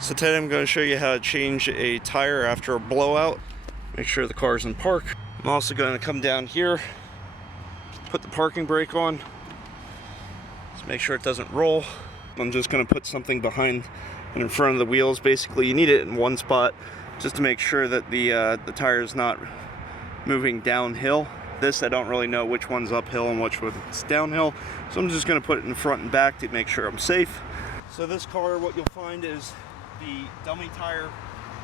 So today I'm going to show you how to change a tire after a blowout. Make sure the car's in park. I'm also going to come down here, put the parking brake on, just make sure it doesn't roll. I'm just going to put something behind and in front of the wheels. Basically, you need it in one spot just to make sure that the tire is not moving downhill. This, I don't really know which one's uphill and which one's downhill, so I'm just going to put it in front and back to make sure I'm safe. So this car, what you'll find is the dummy tire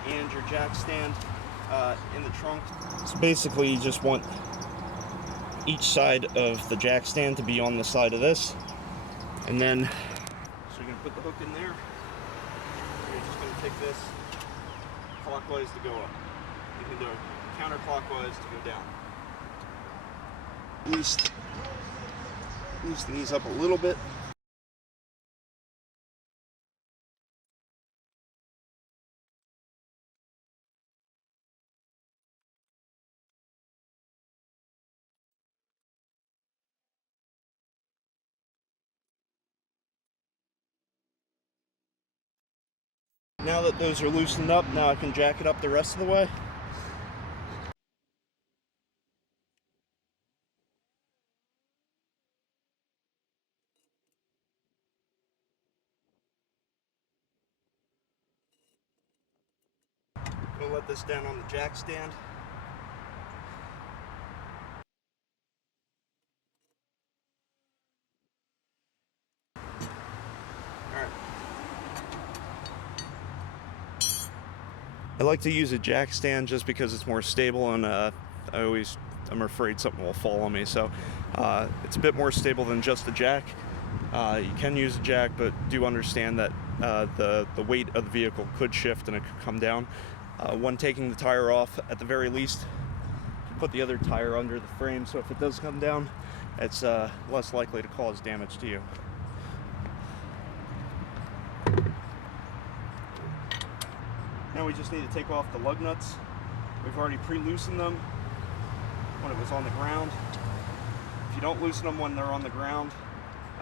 and your jack stand in the trunk. So basically you just want each side of the jack stand to be on the side of this, and then so you're going to put the hook in there. You're just going to take this clockwise to go up. You can do it counterclockwise to go down. Loosen these up a little bit. Now that those are loosened up, now I can jack it up the rest of the way. I'm going to let this down on the jack stand. Alright. I like to use a jack stand just because it's more stable, and I'm afraid something will fall on me, so it's a bit more stable than just a jack. You can use a jack, but do understand that the weight of the vehicle could shift and it could come down. When taking the tire off, at the very least, put the other tire under the frame, so if it does come down, it's less likely to cause damage to you. Now we just need to take off the lug nuts. We've already pre-loosened them when it was on the ground. If you don't loosen them when they're on the ground,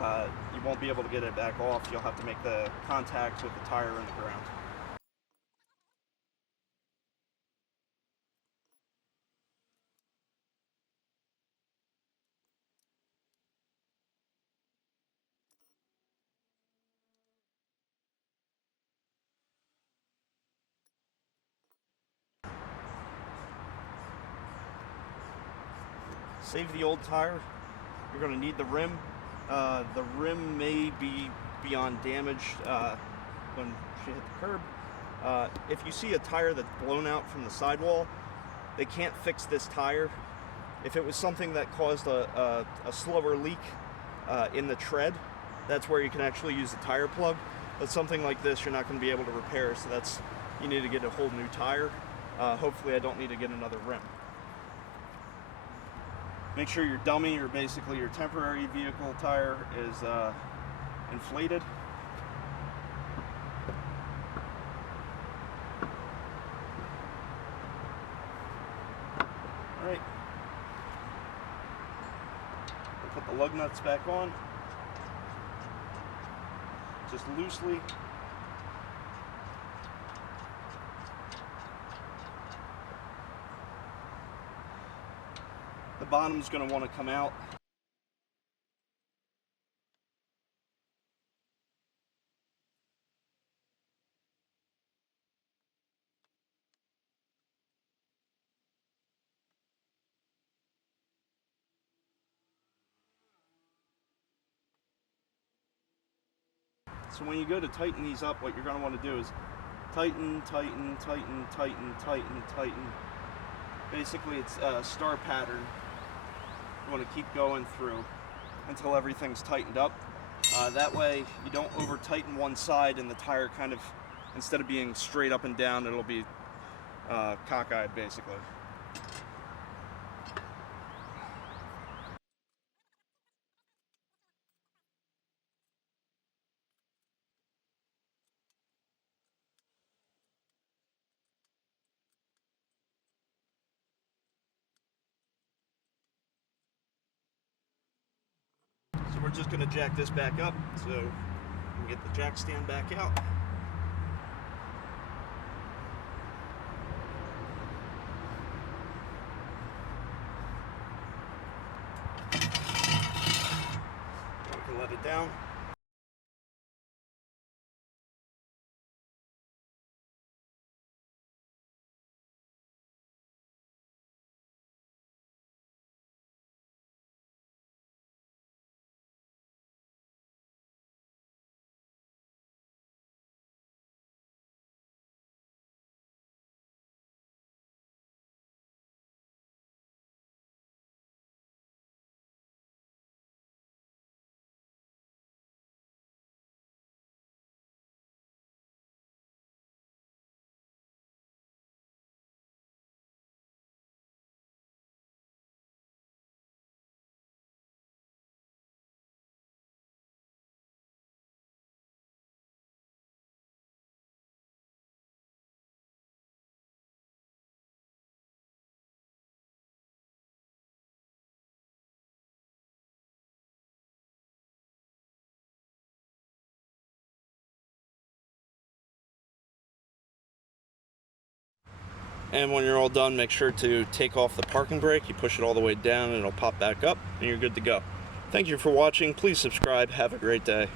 you won't be able to get it back off. You'll have to make the contact with the tire in the ground. Save the old tire. You're going to need the rim. The rim may be beyond damage when she hit the curb. If you see a tire that's blown out from the sidewall, they can't fix this tire. If it was something that caused a slower leak in the tread, that's where you can actually use the tire plug. But something like this, you're not going to be able to repair, so you need to get a whole new tire. Hopefully I don't need to get another rim. Make sure your dummy, or basically your temporary vehicle tire, is inflated. Alright. Put the lug nuts back on. Just loosely. The bottom's going to want to come out. So when you go to tighten these up, what you're going to want to do is tighten, tighten, tighten, tighten, tighten, tighten. Basically it's a star pattern. You want to keep going through until everything's tightened up. That way you don't over tighten one side and the tire kind of, instead of being straight up and down, it'll be cockeyed basically. So we're just going to jack this back up so we can get the jack stand back out. it down. And when you're all done, make sure to take off the parking brake. You push it all the way down and it'll pop back up and you're good to go. Thank you for watching. Please subscribe. Have a great day.